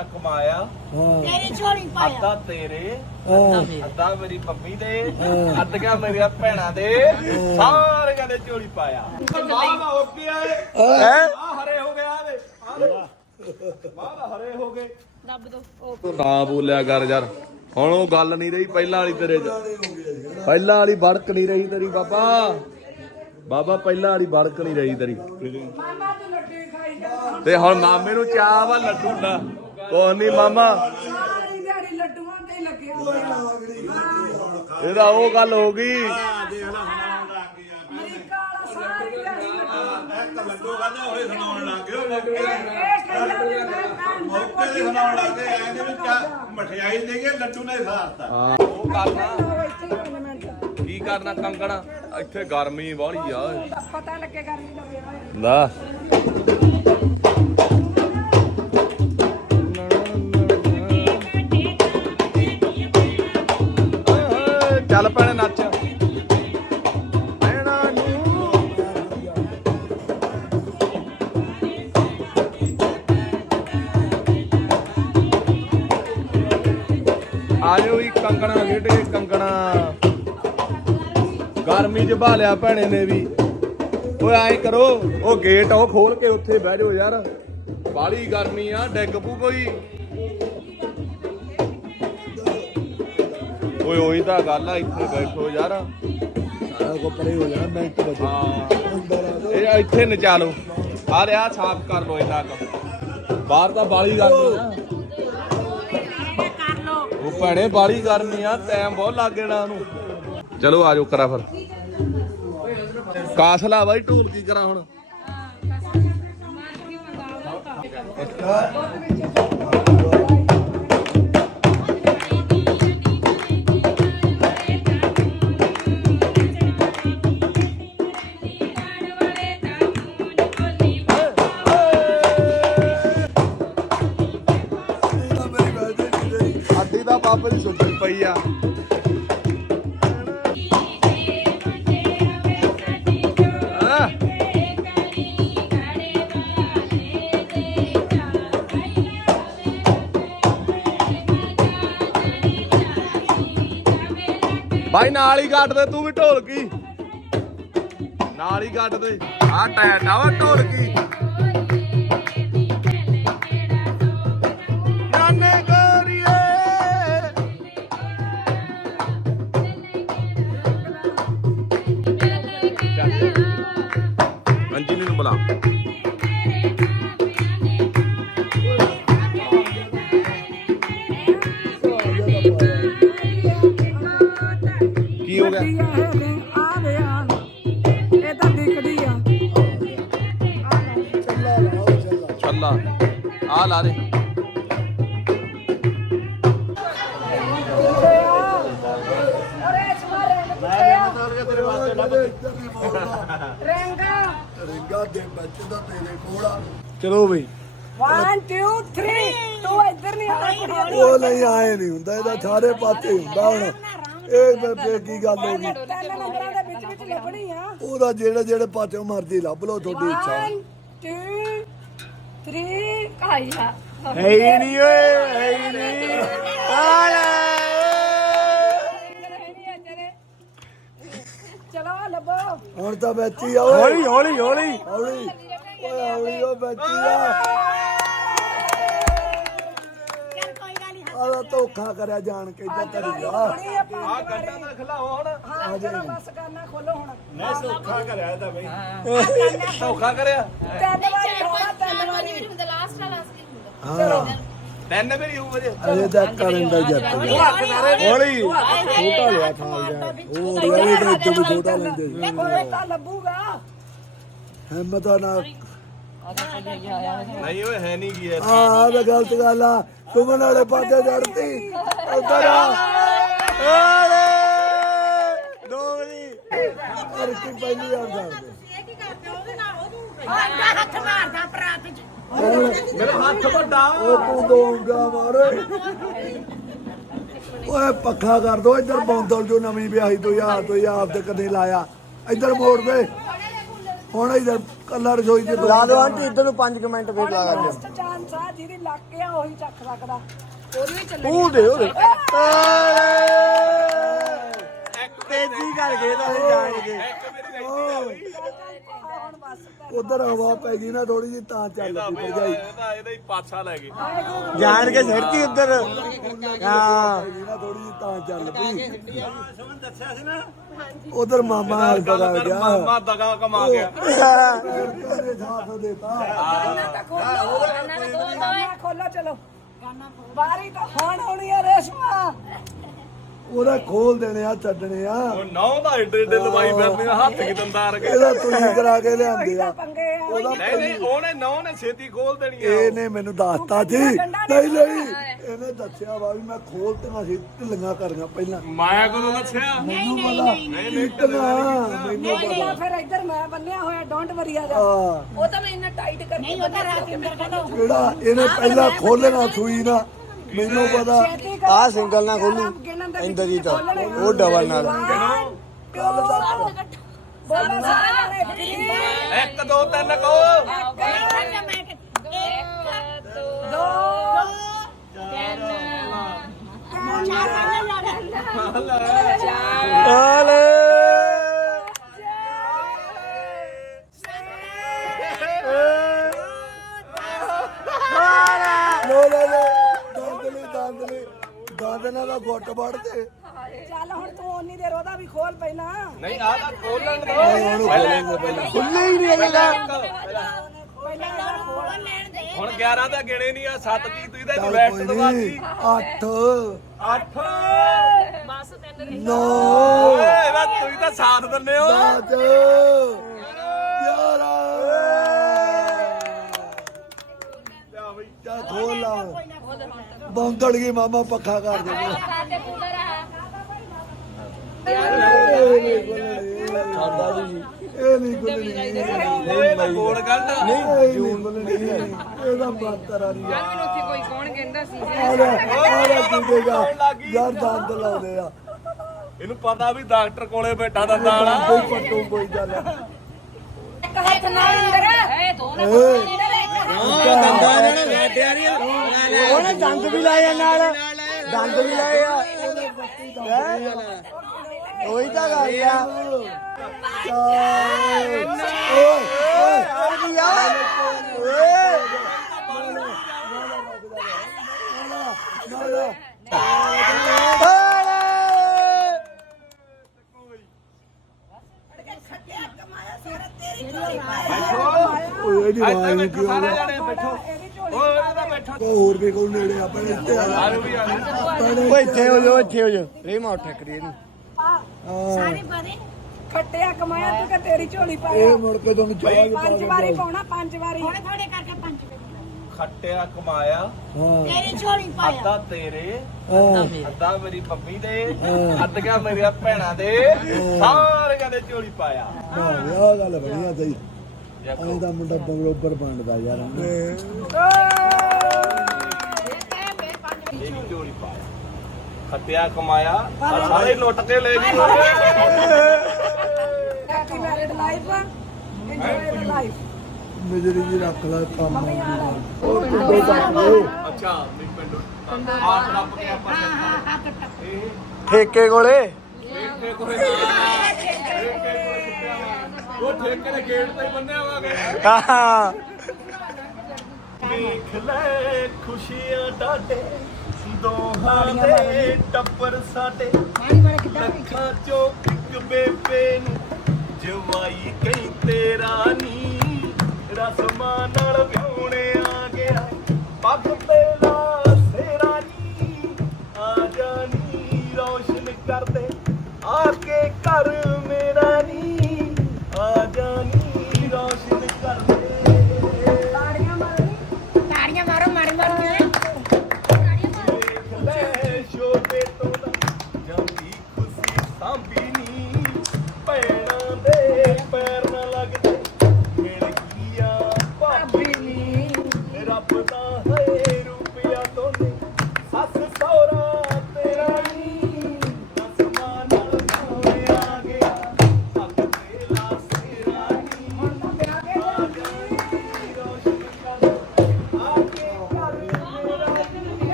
ਰੁਪਿਆ ਕਮਾਇਆ ਹਾਂ। ਤੇਰੀ ਝੋਲੀ ਪਾਇਆ। ਅੱਧਾ ਤੇਰੇ ਹਾਂ। ਅੱਧਾ ਮੇਰੀ ਪੰਮੀ ਦੇ। ਅੱਧਾ ਮੇਰੀਆਂ ਭੈਣਾਂ ਦੇ ਸਾਰਿਆਂ ਦੇ ਝੋਲੀ ਪਾਇਆ। ਮਾਂ ਦਾ ਹੋ ਗਿਆ ਏ। ਹੈ। ਆ ਹਰੇ ਹੋ ਗਿਆ ਵੇ ਮਾਂ ਦਾ ਹਰੇ ਹੋ ਗਏ। ਦੱਬ ਦੋ ਉਹ ਤੂੰ ਨਾ ਬੋਲਿਆ ਕਰ ਯਾਰ ਹੁਣ ਉਹ ਗੱਲ ਨਹੀਂ ਰਹੀ ਪਹਿਲਾਂ ਵਾਲੀ ਤੇਰੇ ਚ। ਪਹਿਲਾਂ ਵਾਲੀ ਬੜਕ ਨਹੀਂ ਰਹੀ ਤੇਰੀ ਬਾਬਾ। ਬਾਬਾ ਪਹਿਲਾਂ ਵਾਲੀ ਬੜਕ ਨਹੀਂ ਰਹੀ ਤੇਰੀ। ਤੇ ਹੁਣ ਮਾਮੇ ਨੂੰ ਚਾਹ ਵਾ ਲੱਡੂ ਦਾ। ਨਹੀਂ ਮਾਮਾ। ਸਾਰੀ ਦਿਹਾੜੀ ਲੱਡੂਆਂ ਤੇ ਹੀ ਲੱਗੇ ਹੋਏ ਆ। ਇਹਦਾ ਉਹ ਗੱਲ ਹੋ ਗਈ। ਅਮਰੀਕਾ ਵਾਲਾ ਸਾਰੀ ਦਿਹਾੜੀ ਲੱਡੂਆਂ ਇਹ ਕਹਿੰਦਾ ਵੀ ਮੈਂ ਮੈਂ ਮੌਕੇ ਦੇ ਸੁਣਾਉਣ ਲੱਗੇ ਐ ਦੇ ਵਿੱਚ ਮਠਿਆਈ ਦੇ ਕੇ ਲੱਡੂ ਨੇ ਸਾਰਤਾ ਹਾਂ ਉਹ ਕਰਨਾ ਇੱਥੇ ਹੀ ਹੋਣੇ ਮਿੰਟ ਕੀ ਕਰਨਾ ਕੰਗਣਾ? ਇੱਥੇ ਗਰਮੀ ਵਾਲੀ ਆ ਪਤਾ ਲੱਗੇ ਗਰਮੀ ਦਾ ਵੇਲਾ ਨਾ। ਚੱਲ ਪੈਣੇ ਨੱਚ। ਆਜੋ ਵੀ ਕੰਗਣਾ ਖੇਡੇ ਕੰਗਣਾ। ਗਰਮੀ ਚ ਭਾਲਿਆ ਭੈਣੇ ਨੇ ਵੀ। ਓਏ ਐਂ ਕਰੋ ਉਹ ਗੇਟ ਉਹ ਖੋਲ ਕੇ ਉੱਥੇ ਬਹਿ ਜਾਓ ਯਾਰ। ਬਾਲੀ ਗਰਮੀ ਆ ਡਿੱਗ ਪੂ ਕੋਈ। ਓਏ ਉਹੀ ਤਾਂ ਗੱਲ ਆ ਇੱਥੇ ਬੈਠੋ ਯਾਰ। ਸਾਰਾ ਕੋ ਪਰੇ ਹੋ ਜਾਣਾ ਮਿੰਟ ਬਚੇ ਹਾਂ। ਅੰਦਰ ਆ ਜਾਓ। ਇਹ ਇੱਥੇ ਨਚਾ ਲਓ। ਆ ਰਿਹਾ ਸਾਫ਼ ਕਰ ਲਓ ਇਹਨਾਂ ਕ ਬਾਹਰ ਤਾਂ ਬਾਲੀ ਗਰਮੀ ਆ। ਕਰ ਲੋ ਉਹ ਭੈਣੇ ਬਾਲੀ ਗਰਮੀ ਆ ਟਾਈਮ ਬਹੁਤ ਲੱਗ ਜਾਣਾ ਉਹਨੂੰ। ਚਲੋ ਆਜੋ ਕਰਾ ਫਿਰ। ਕਾਸਲਾ ਬਾਈ ਢੋਲ ਕੀ ਕਰਾਂ ਹੁਣ? ਬਾਈ ਨਾਲ ਹੀ ਕੱਟ ਦੇ, ਤੂੰ ਵੀ ਢੋਲਕੀ ਨਾਲ ਹੀ ਕੱਟ ਦੇ। ਆ ਟੈਟ ਆ ਢੋਲਕੀ ਕੀ ਹੋ ਗਿਆ? ਗੱਡੀ ਆ ਇਹ ਦੇ ਆ ਦੇ ਆ। ਇਹ ਤਾਂ ਦਿਖਦੀ ਆ। ਚੱਲਾ ਲਾਓ ਚੱਲਾ ਛੱਲਾ ਆ ਲਾ ਦੇ। ਅਰੇ ਸਮਾਰੇ ਕਿੱਥੇ ਆ ਤੇਰੇ ਵਾਸਤੇ ਲੱਭ ਇੱਧਰ ਨਹੀਂ ਬੋਲਦਾ ਰੰਗਾ। ਰਿੰਗਾ ਦੇ ਬੱਚੇ ਦਾ ਤੇਰੇ ਕੋੜਾ ਚਲੋ ਬਈ। 1 2 3 ਤੂੰ ਇੱਧਰ ਨਹੀਂ ਆਣਾ ਕੁੜੀਆਂ ਉਹ ਨਹੀਂ ਆਏ ਨਹੀਂ ਹੁੰਦਾ ਇਹਦਾ ਸਾਰੇ ਪਾਸੇ ਹੁੰਦਾ ਹੁਣ। ਇਹ ਫਿਰ ਫਿਰ ਕੀ ਗੱਲ ਹੋ ਗਈ? ਤਿੰਨ ਨੰਬਰਾਂ ਦੇ ਵਿੱਚ ਵਿੱਚ ਲੱਭਣੀ ਆ। ਉਹਦਾ ਜਿਹੜੇ ਜਿਹੜੇ ਪਾਸੇ ਮਰਜ਼ੀ ਲੱਭ ਲਓ ਤੁਹਾਡੀ ਇੱਛਾ। 1 2 3 ਆਇਆ ਹੈ ਹੀ ਨਹੀਂ ਓਏ ਹੈ ਹੀ ਨਹੀਂ। ਆਲਾ ਚਲੋ ਲੱਭੋ। ਹੁਣ ਤਾਂ ਬੱਚੀ ਆ ਓਏ। ਹੌਲੀ ਹੌਲੀ ਹੌਲੀ। ਹੌਲੀ। ਓਏ ਹੌਲੀ ਓ ਬੱਚੀ ਆ। ਆਦਾ ਧੋਖਾ ਕਰਿਆ ਜਾਣ ਕੇ ਇੱਦਾਂ ਕਰੀ ਜਾ ਹੁਣੀ ਆ ਗੱਡਾ ਨਾ ਖਲਾਓ ਹੁਣ। ਹਾਂ ਚਲੋ ਬਸ ਕਰਨਾ ਖੋਲੋ ਹੁਣ। ਧੋਖਾ ਕਰਿਆ ਤਿੰਨ ਵਾਰੀ ਹੋਣਾ ਤਿੰਨ ਵਾਰੀ। ਹਾਂ ਤਿੰਨ ਵਾਰੀ ਹੋ ਵਜੇ ਅਜੇ। ਤੱਕ ਕਰਨ ਦਾ ਜੱਟ ਹੌਲੀ। ਛੋਟਾ ਲਿਆ ਖਾਲ ਜਾ ਉਹ ਰਿਆਲੇ ਦੇ ਇੱਥੇ ਵੀ ਛੋਟਾ ਲੈਂਦੇ ਸੀ। ਕੋਈ ਤਾਂ ਲੱਭੂਗਾ। ਹਿੰਮਤ ਨਾਲ ਨਹੀਂ ਓਏ ਹੈ ਨਹੀਂ ਕੀ ਆ ਆ ਤਾਂ ਗਲਤ ਗੱਲ ਆ। ਸੁਮਨ ਵਾਲੇ ਪਾਸੇ ਚੜਤੀ ਉਧਰ ਆ। ਓਏ ਦੋਗਲੀ ਅਰ ਕੀ ਪਹਿਲੀ ਆ ਕਰਦੇ? ਇਹ ਕੀ ਕਰਦੇ ਉਹਦੇ ਨਾਲ ਉਹਨੂੰ ਹੱਥ ਮਾਰਦਾ ਪ੍ਰਾਤ ਚ। ਮੇਰਾ ਹੱਥ ਵੱਡਾ। ਉਹ ਤੂੰ ਦੋਂਗਾ ਮਾਰੇ। ਓਏ ਪੱਖਾ ਕਰ ਦੋ। ਇੱਧਰ ਬੌਂਦਲ ਜੋ ਨਵੀਂ ਵਿਆਹੀ ਤੋਂ ਯਾਰ ਤੋਂ ਯਾਰ ਤੇ ਕਦੇ ਲਾਇਆ। ਇੱਧਰ ਮੋੜ ਦੇ ਹੁਣ ਇੱਧਰ ਕੱਲਾ ਰਸੋਈ ਤੇ ਲਾ ਲਓ ਆਂਟੀ ਇੱਧਰ ਨੂੰ 5 ਮਿੰਟ ਵੇਟ ਲਾ ਲਾਸਟ ਚਾਂਸ ਸਾਹਿਬ ਜਿਹਦੀ ਲੱਕ ਆ ਉਹੀ ਚੱਕ ਸਕਦਾ। ਉਹਦੀ ਵੀ ਚੱਲਣੀ ਉਹ ਦੇ। ਉਹਦੇ ਤੇਜ਼ੀ ਕਰ ਗਏ ਤਾਂ ਜਾਣ ਕੇ ਹੁਣ ਬਸ ਉਧਰ ਹਵਾ ਪੈ ਗਈ ਨਾ ਥੋੜੀ ਜੀ ਤਾਂ ਚੱਲ ਪਈ ਭਰਜਾਈ। ਇਹਦਾ ਇਹਦਾ ਹੀ ਪਾਛਾ ਲੈ ਗਏ ਜਾਣ ਕੇ ਸਿਰਤੀ ਉਧਰ। ਹਾਂ ਨਾ ਥੋੜੀ ਜੀ ਤਾਂ ਚੱਲ ਪਈ। ਉਧਰ ਮਾਮਾ ਕਰ ਗਿਆ। ਮਾਮਾ ਦਗਾ ਕਮਾ ਗਿਆ। ਘਰੇ ਸਾਥ ਦੇਤਾ ਗਾਨਾ ਤਾਂ ਖੋਲੋ ਗਾਨਾ ਖੋਲੋ ਚਲੋ। ਬਾਰੀ ਤਾਂ ਹੁਣ ਹੋਣੀ ਆ ਰੇਸ਼ਮਾ। ਉਹਦਾ ਖੋਲ ਦੇਣੇ ਆ ਛੱਡਣੇ ਆ। ਉਹ ਨੌ ਦਾ ਏਡੇ ਏਡੇ ਲਵਾਈ ਫਿਰਦੇ ਆ, ਹੱਥ ਕੀ ਦੰਦਾਰ ਕੇ। ਇਹਦਾ ਤੁਸੀਂ ਕਰਾ ਕੇ ਲਿਆਂਦੇ ਆ। ਪੰਗੇ ਆ। ਉਹਦਾ ਨਹੀਂ ਨਹੀਂ ਉਹਨੇ ਨੌ ਨੇ ਛੇਤੀ ਖੋਲ ਦੇਣੀ ਆ। ਇਹਨੇ ਮੈਨੂੰ ਦੱਸਤਾ ਜੀ ਨਹੀਂ ਨਹੀਂ। ਇਹਨੇ ਦੱਸਿਆ ਵਾ ਵੀ ਮੈਂ ਖੋਲ ਤੇ ਸੀ ਢਿੱਲੀਆਂ ਕਰੀਆਂ ਪਹਿਲਾਂ ਮੈਂ ਕਦੋਂ ਦੱਸਿਆ ਮੈਨੂੰ ਪਤਾ ਇਤਨਾ ਮੈਨੂੰ ਜਾਂ ਫਿਰ ਇੱਧਰ ਮੈਂ ਬੰਨਿਆ ਹੋਇਆ ਡੋਂਟ ਵਰੀ ਆ ਜਾ ਆ ਉਹ ਤਾਂ ਮੈਂ ਇੰਨਾ ਟਾਈਟ ਕਰਕੇ ਨਹੀਂ ਉਹਦਾ ਰਾਤ ਅੰਦਰ ਕੱਢੋ ਕਿਹੜਾ ਇਹਨੇ ਪਹਿਲਾਂ ਖੋਲਣਾ ਸੂਈ ਨਾ ਮੈਨੂੰ ਪਤਾ ਆ ਸਿੰਗਲ ਨਾ ਖੋਲੂ ਇੰਦਰ ਜੀ ਤਾਂ ਉਹ ਡਬਲ ਨਾਲ ਬੋਲੋ ਸਾਰੇ ਇੱਕ ਦੋ ਤਿੰਨ ਕਹੋ ਦੋ ਹਾਲੇ ਲੋ ਲੋ ਲੋ ਦੰਦਲੀ ਦੰਦਲੀ ਦੰਦਨਾ ਦਾ ਗੁੱਟ ਵੜ ਤੇ ਚੱਲ ਹੁਣ ਤੂੰ ਓਨੀ ਦੇਰ ਉਹਦਾ ਵੀ ਖੋਲ ਪਹਿਲਾਂ ਨਹੀਂ ਆ ਤਾਂ ਖੋਲਣ ਦੋ ਉਹਨੂੰ ਖੋਲੇਂਗੇ ਪਹਿਲਾਂ ਖੁੱਲੇ ਹੀ ਨਹੀਂ ਅਗਲਾ ਪਹਿਲਾਂ ਇਹਦਾ ਖੋਲ ਹੁਣ 11 ਤਾਂ ਗਿਣੇ ਨਹੀਂ ਆ 7 ਦੀ ਤੁਸੀਂ ਤਾਂ ਚੱਲ ਇਨਵੈਸਟ ਕੋਈ ਦਵਾਤੀ ਨਹੀਂ 8 8 9 ਓਏ ਇਹਦਾ ਤੁਸੀਂ ਤਾਂ ਸਾਥ ਦਿੰਦੇ ਹੋ। 10 11 ਚੱਲ ਖੋਲ ਲਾ। ਬੰਦੜ ਗਈ ਮਾਮਾ ਪੱਖਾ ਕਰ ਦੇ। ਖਾਦਾ ਜੀ ਇਹ ਨਹੀਂ ਗੁੱਲਣੀ ਇਹ ਤਾਂ ਗੋਲ ਕੱਢ ਨਹੀਂ ਜੂਨ ਗੁੱਲਣੀ ਇਹਦਾ ਬਾਤਰ ਆ ਰਹੀ ਆ ਉੱਥੇ ਕੋਈ ਕੌਣ ਕਹਿੰਦਾ ਸੀ? ਆਲਾ ਆਲਾ ਕਿੰਦੇਗਾ ਯਾਰ ਦੰਦ ਲਾਉਂਦੇ ਆ। ਇਹਨੂੰ ਪਤਾ ਵੀ ਡਾਕਟਰ ਕੋਲੇ ਬੈਠਾ ਦਾ ਦਾਣਾ ਕੋਈ ਪੱਟੂ ਕੋਈ ਗੱਲ ਇੱਕ ਹੱਥ ਨਾਲ ਅੰਦਰ। ਇਹ ਦੋ ਨਾ ਉਹਨੇ ਦੰਦ ਵੀ ਲਾਏ ਆ ਨਾਲ। ਦੰਦ ਵੀ ਲਾਏ ਆ। ਉਹੀ ਤਾਂ ਗੱਲ ਆ ਓਏ ਓਏ ਆ ਗਿਆ ਓਏ ਓਏ ਇਹਦੀ ਆਵਾਜ਼ ਨਹੀਂ ਕਿਉਂ ਸਾਰੇ ਜਾਣੇ ਬੈਠੋ। ਓਏ ਇਹਦਾ ਬੈਠੋ। ਹੋਰ ਵੀ ਕੋਈ ਨੇੜੇ ਆਪਣੇ ਇੱਥੇ ਆ ਜਾ ਆਜੋ ਵੀ ਆ ਜਾਓ। ਓਏ ਇੱਥੇ ਹੋ ਜਾ ਇੱਥੇ ਹੋ ਜਾ ਰੇਮਾ ਉੱਠ ਕਰੀ ਇਹਨੂੰ। ਸਾਰੇ ਬਾਰੇ ਖੱਟਿਆ ਕਮਾਇਆ ਤੂੰ ਕਿ ਤੇਰੀ ਝੋਲੀ ਇਹ ਪਾਇਆ ਮੁੜ ਕੇ ਤੁਹਾਨੂੰ ਚਾਹ ਪੰਜ ਵਾਰੀ ਪਾਉਣਾ ਪੰਜ ਵਾਰੀ। ਥੋੜੇ ਥੋੜੇ ਕਰਕੇ ਪੰਜ ਖੱਟਿਆ ਕਮਾਇਆ ਹਾਂ। ਤੇਰੀ ਝੋਲੀ ਪਾਇਆ। ਅੱਧਾ ਤੇਰੇ ਅੱਧਾ ਮੇਰੀ। ਪੰਮੀ ਦੇ ਅੱਧਾ ਮੇਰੀਆਂ ਭੈਣਾਂ ਦੇ। ਸਾਰਿਆਂ ਦੇ ਝੋਲੀ ਪਾਇਆ। ਇਹ ਗੱਲ ਵਧੀਆ ਸਹੀ। ਐਂ ਦਾ ਮੁੰਡਾ ਬਰੋਬਰ ਬਣਦਾ ਯਾਰ ਇਹ ਵੀ ਝੋਲੀ ਪਾਇਆ ਖੱਟਿਆ ਕਮਾਇਆ ਆਹ ਸਾਰੇ ਲੁੱਟ ਕੇ ਲੈ ਗਈ happy married life enjoy the life misery ਜੀ ਰੱਖ ਲੈ ਕੰਮ ਅੱਛਾ ਵੀ ਪਿੰਡੋਂ ਆਪ ਰੱਬ ਕੇ ਆਪਾਂ ਇਹ ਠੇਕੇ ਕੋਲੇ ਠੇਕੇ ਕੋਲੇ ਉਹ ਠੇਕੇ ਦੇ ਗੇਟ ਤੇ ਹੀ ਬੰਨੇ ਆਵਾਂਗੇ ਹਾਂ। ਦੇਖ ਲੈ ਖੁਸ਼ੀਆਂ ਡਾਡੇ ਦੋਹਾਂ ਦੇ ਟੱਪਰ ਸਾਡੇ। ਲੱਖਾਂ ਚੋਂ ਇੱਕ ਬੇਬੇ ਨੂੰ ਜਵਾਈ ਕਈ ਤੇਰਾ ਨੀ। ਰਸਮਾਂ ਨਾਲ ਵਿਆਹੁਣੇ ਆ ਗਿਆ ਪੱਗ ਪਹਿਲਾ ਸੇਰਾ ਨੀ। ਆ ਜਾਨੀ ਰੌਸ਼ਨ ਕਰਦੇ ਆ ਕੇ ਘਰ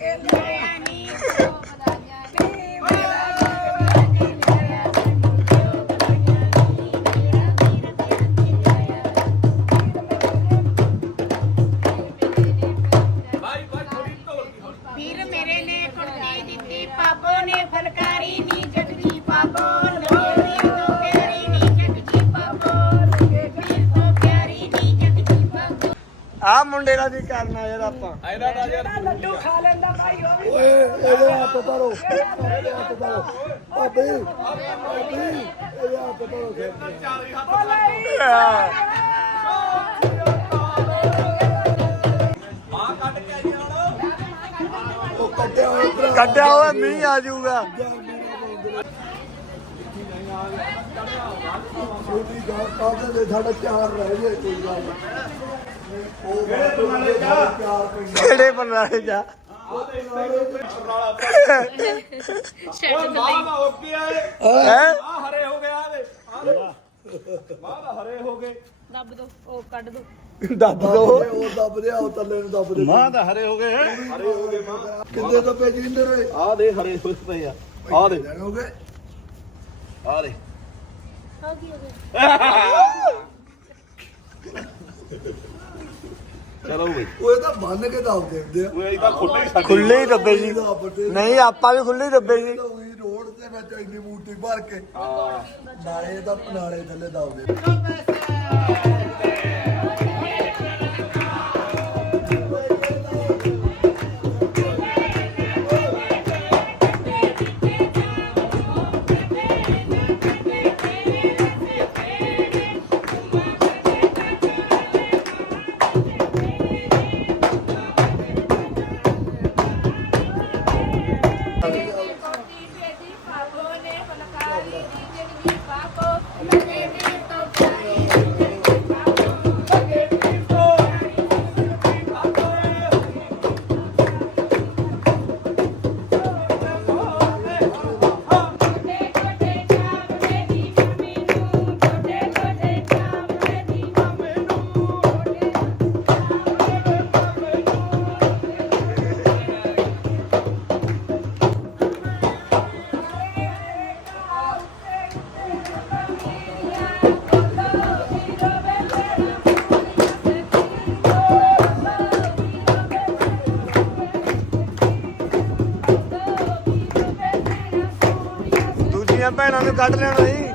Yeah. ਆ ਮੁੰਡੇ ਨਾਲ ਵੀ ਕਰਨਾ ਯਾਰ ਆਪਾਂ? ਇਹਦਾ ਤਾਂ ਯਾਰ ਜਿਹੜਾ ਲੱਡੂ ਖਾ ਲੈਂਦਾ ਭਾਈ ਉਹ ਵੀ ਓਏ ਇਹਦੇ ਹੱਥ ਧਰੋ ਇਹਦੇ ਹੱਥ ਧਰੋ ਭਾਬੀ ਭਾਬੀ ਇਹਦੇ ਹੱਥ ਧਰੋ ਚਾਰੀ ਹੱਥ ਬੋਲੇ ਆ ਕੱਢ ਕੇ ਆਈ ਉਹ ਕੱਟਿਆ ਹੋਇਆ ਕੱਢਿਆ ਹੋਇਆ ਮੀਂਹ ਆ ਜਾਊਗਾ। ਛੋਟੀ ਗੱਲ ਕਾਹਦੇ ਦੇ ਸਾਡਾ ਚਾਰ ਰਹਿ ਗਏ ਕੋਈ ਗੱਲ। ਨਹੀਂ। ਉਹ ਕਿਹੜੇ ਕਿਹੜੇ ਬਨਾਲੇ ਜਾ? ਓਏ ਮਾਂ ਦਾ ਹੋ ਗਿਆ ਏ ਹੈ? ਆ ਹਰੇ ਹੋ ਗਿਆ ਦੇ ਆ ਦੇ ਮਾਂ ਦਾ ਹਰੇ ਹੋ ਗਏ। ਦੱਬ ਦੋ ਉਹ ਕੱਢ ਦੋ। ਦੱਬ ਦੋ। ਉਹ ਦੱਬਦੇ ਆ ਉਹ ਥੱਲੇ ਨੂੰ ਦੱਬਦੇ ਮਾਂ ਦਾ ਹਰੇ ਹੋ ਗਏ ਹਰੇ ਹੋ ਗਏ ਮਾਂ। ਕਿੰਨੇ ਤਾਂ ਪੇ ਜਿੰਦਰ ਓਏ ਆ ਦੇ ਹਰੇ ਹੋ ਪਏ ਆ। ਆ ਦੇ ਹੋ ਗਏ। ਆ ਦੇ ਚਲੋ ਬਈ। ਉਹ ਇਹ ਤਾਂ ਬੰਨ ਕੇ ਦੱਬ ਦਿੰਦੇ ਆ। ਉਹ ਇਹਦਾ ਖੁੱਲੇ ਛੱਡ ਖੁੱਲੇ ਹੀ ਦੱਬੇ ਜੀ ਨਹੀਂ ਆਪਾਂ ਵੀ ਖੁੱਲੇ ਹੀ ਦੱਬੇ ਜੀ ਉਹੀ ਰੋਡ ਤੇ ਵਿੱਚ ਇੰਨੀ ਬੂਟੀ ਭਰ ਕੇ ਨਾਲੇ ਦਾ ਨਾਲੇ ਥੱਲੇ ਦੱਬਦੇ। ਦੂਜੀਆਂ ਭੈਣਾਂ ਨੂੰ ਕੱਢ ਲੈਣਾ ਸੀ।